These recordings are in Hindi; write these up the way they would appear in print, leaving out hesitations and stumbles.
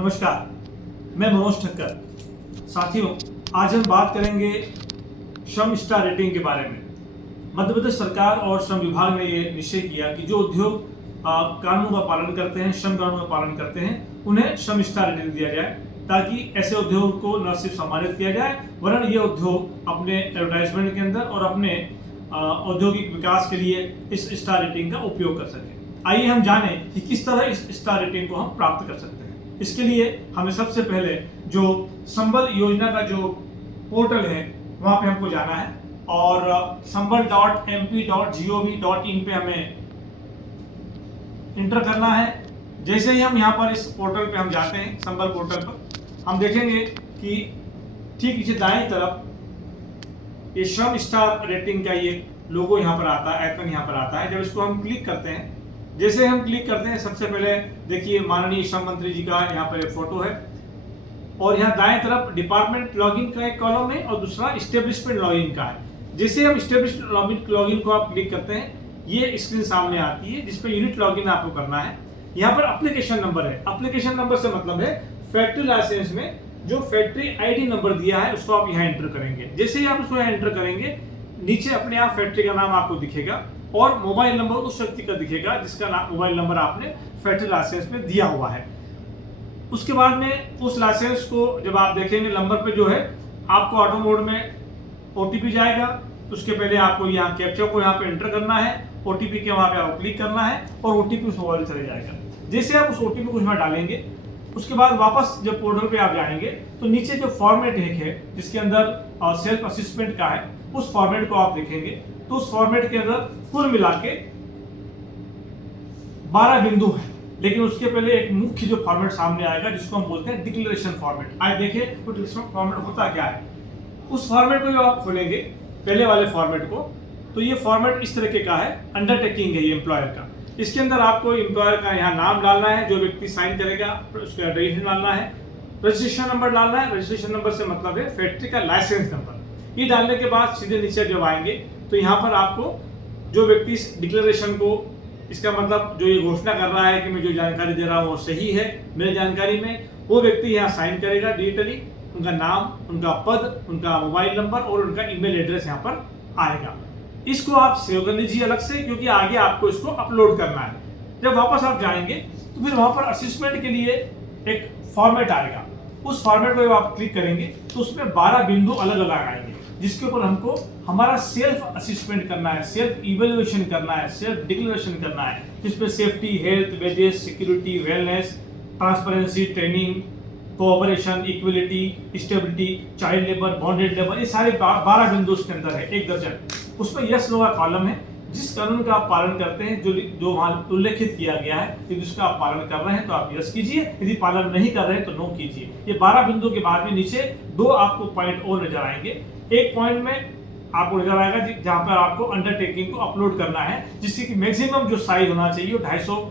नमस्कार, मैं मनोज ठक्कर। साथियों, आज हम बात करेंगे श्रम स्टार रेटिंग के बारे में। मध्य प्रदेश सरकार और श्रम विभाग ने ये निश्चय किया कि जो उद्योग कानूनों का पालन करते हैं, श्रम कानूनों का पालन करते हैं, उन्हें श्रम स्टार रेटिंग दिया जाए, ताकि ऐसे उद्योग को न सिर्फ सम्मानित किया जाए, वरन ये उद्योग अपने एडवर्टाइजमेंट के अंदर और अपने औद्योगिक विकास के लिए इस स्टार रेटिंग का उपयोग कर सकें। आइए हम जानें कि किस तरह इस स्टार रेटिंग को हम प्राप्त कर सकते हैं। इसके लिए हमें सबसे पहले जो संबल योजना का जो पोर्टल है वहाँ पे हमको जाना है और sambal.mp.gov.in पे हमें इंटर करना है। जैसे ही हम यहाँ पर इस पोर्टल पे हम जाते हैं, संबल पोर्टल पर, हम देखेंगे कि ठीक नीचे दाएं तरफ ये श्रम स्टार रेटिंग का ये लोगो यहाँ पर आता है, आइकन यहाँ पर आता है। जब इसको हम क्लिक करते हैं, जैसे हम क्लिक करते हैं, सबसे पहले देखिए माननीय श्रम मंत्री जी का यहाँ पर एक फोटो है और यहाँ दाएं तरफ डिपार्टमेंट लॉगिन का एक कॉलम है और दूसरा इस्टेब्लिशमेंट लॉगिन का है। जैसे हम इस्टेब्लिशमेंट लॉगिन को आप क्लिक करते हैं, ये स्क्रीन सामने आती है जिसपे यूनिट लॉगिन आपको करना है। यहाँ पर एप्लीकेशन नंबर है। एप्लीकेशन नंबर से मतलब है फैक्ट्री लाइसेंस में जो फैक्ट्री आईडी नंबर दिया है उसको आप यहाँ एंटर करेंगे। जैसे ही आप उसको यहाँ एंटर करेंगे, नीचे अपने आप फैक्ट्री का नाम आपको दिखेगा और मोबाइल नंबर उस व्यक्ति का दिखेगा जिसका मोबाइल नंबर आपने फैक्ट्री लाइसेंस में दिया हुआ है। उसके बाद में उस लाइसेंस को जब आप देखेंगे, नंबर पे जो है आपको ऑटो मोड में ओटीपी जाएगा। उसके पहले आपको यहाँ कैप्चा को यहाँ पे एंटर करना है, ओटीपी के वहाँ पे आपको क्लिक करना है और ओटीपी उस मोबाइल चले जाएगा। जैसे आप उस ओटीपी को यहाँ डालेंगे, उसके बाद वापस जब पोर्टल पे आप जाएंगे तो नीचे जो फॉर्मेट है जिसके अंदर सेल्फ असिस्मेंट का है, उस फॉर्मेट को आप देखेंगे तो उस फॉर्मेट के अंदर कुल मिला के 12 बिंदु है। लेकिन उसके पहले एक मुख्य जो फॉर्मेट सामने आएगा जिसको हम बोलते हैं डिक्लेरेशन फॉर्मेट। आज देखिए तो डिक्लेरेशन फॉर्मेट होता क्या है। उस फॉर्मेट को जब आप खोलेंगे, पहले वाले फॉर्मेट को, तो ये फॉर्मेट इस तरीके का है, अंडरटेकिंग है ये एम्प्लॉयर का। इसके अंदर आपको एम्प्लॉयर का यहाँ नाम डालना है, जो व्यक्ति साइन करेगा उसका रजिस्ट्रेशन डालना है, रजिस्ट्रेशन नंबर डालना है। रजिस्ट्रेशन नंबर से मतलब है फैक्ट्री का लाइसेंस नंबर। ये डालने के बाद सीधे नीचे जब आएंगे तो यहाँ पर आपको जो व्यक्ति इस डिक्लेरेशन को, इसका मतलब जो ये घोषणा कर रहा है कि मैं जो जानकारी दे रहा हूँ वो सही है मेरी जानकारी में, वो व्यक्ति यहाँ साइन करेगा डिजिटली। उनका नाम, उनका पद, उनका मोबाइल नंबर और उनका ईमेल एड्रेस यहाँ पर आएगा। इसको आप सेव कर लीजिए अलग से, क्योंकि आगे आपको इसको अपलोड करना है। जब वापस आप जाएंगे तो फिर वहाँ पर असिस्मेंट के लिए एक फॉर्मेट आएगा। उस फॉर्मेट को जब आप क्लिक करेंगे तो उसमें 12 बिंदु अलग अलग आएंगे, जिसके ऊपर हमको हमारा सेल्फ असिस्मेंट करना है, सेल्फ इवेल्युएशन करना है, सेल्फ डिक्लेरेशन करना है, जिसपे safety, health, wages, security, wellness, transparency, training, cooperation, equality, stability, child labour, bonded labour, ये सारे 12 बिंदु उसके अंदर है, एक दर्जन। उसमें यस नो का कॉलम है। जिस कानून का आप पालन करते हैं, जो वहाँ उल्लेखित किया गया है, यदि उसका आप पालन कर रहे हैं तो आप यस कीजिए, यदि पालन नहीं कर रहे हैं तो नो कीजिए। ये 12 बिंदु के बाद में नीचे 2 आपको पॉइंट और नजर आएंगे। एक पॉइंट में आपको नजर आएगा जहाँ पर आपको अंडरटेकिंग को अपलोड करना है, जिसकी कि मैक्सिमम जो साइज होना चाहिए वो 250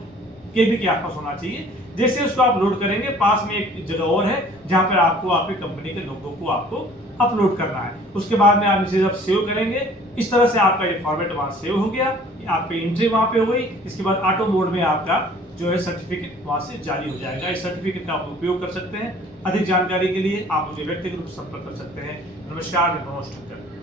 KB के आसपास होना चाहिए। जैसे उसको आप लोड करेंगे, पास में एक जगह और है जहाँ पर आपको आपकी कंपनी के लोगों को आपको अपलोड करना है। उसके बाद में आप इसे जब सेव करेंगे, इस तरह से आपका ये फॉर्मेट वहाँ सेव हो गया, आपकी एंट्री वहाँ पे हो गई। इसके बाद ऑटो मोड में आपका जो है सर्टिफिकेट वहाँ से जारी हो जाएगा। इस सर्टिफिकेट का आप उपयोग कर सकते हैं। अधिक जानकारी के लिए आप मुझे व्यक्तिगत रूप से संपर्क कर सकते हैं। नमस्कार, मैं मनोज ठक्कर।